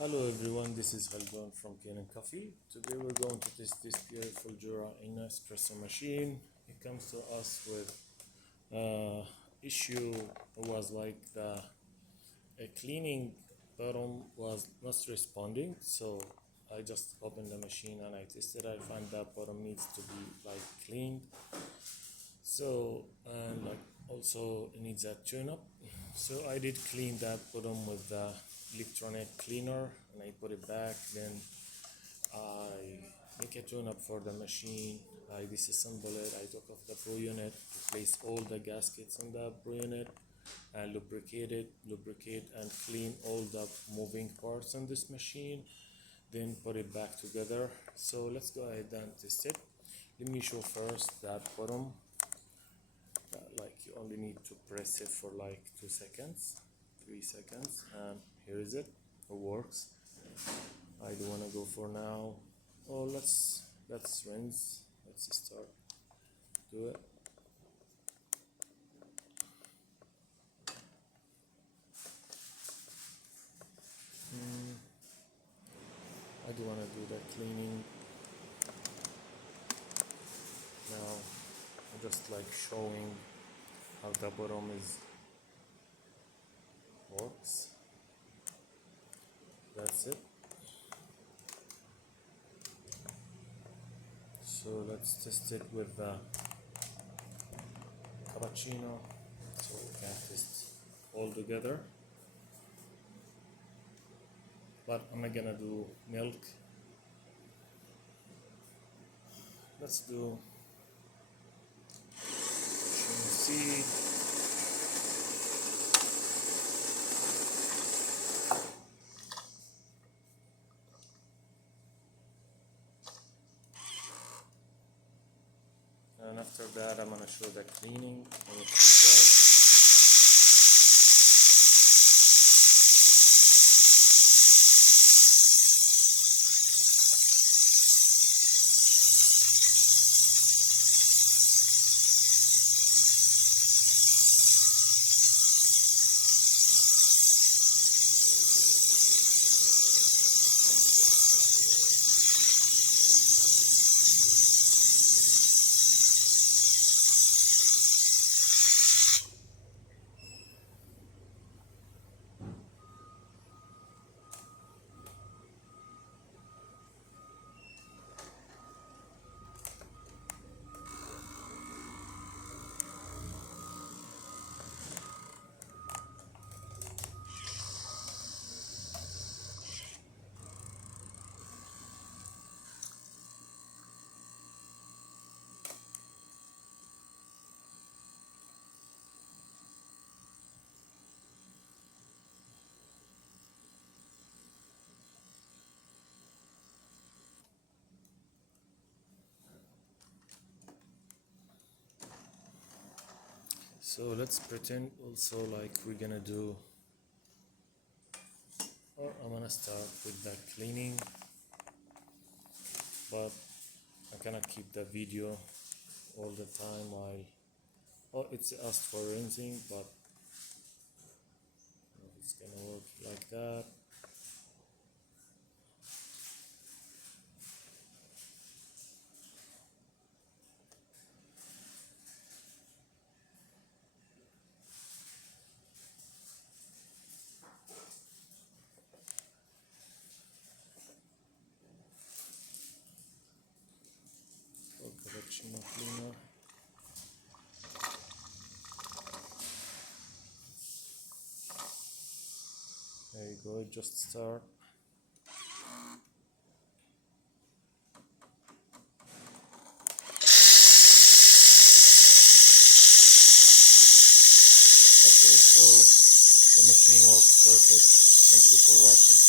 Hello everyone, this is Haldon from Kanen Coffee. Today we're going to test this beautiful Jura in espresso machine. It comes to us with issue was like the cleaning button was not responding, so I just opened the machine and I tested. I found that bottom needs to be like cleaned, so and like also it needs a tune up. So I did clean that bottom with the electronic cleaner and I put it back. Then I make a tune up for the machine. I disassemble it. I took off the pro unit, replace all the gaskets on the pro unit, and lubricate and clean all the moving parts on this machine. Then put it back together. So let's go ahead and test it. Let me show first that bottom. Like you only need to press it for like 2 seconds, 3 seconds, and here is it. It works. I don't want to go for now. Oh, let's rinse. Let's start. Do it. I do want to do the cleaning now. I'm just like showing how the bottom is works. That's it. So let's test it with the cappuccino, so we can test all together. But I'm not gonna do milk. Let's do seed. And after that, I'm gonna show the cleaning. When it starts. So let's pretend also like we're gonna do, or I'm gonna start with the cleaning, but I cannot keep the video all the time while, oh, it's asked for rinsing, but it's gonna work like that. Cappuccino cleaner. There you go, just start. Okay, so the machine works perfect. Thank you for watching.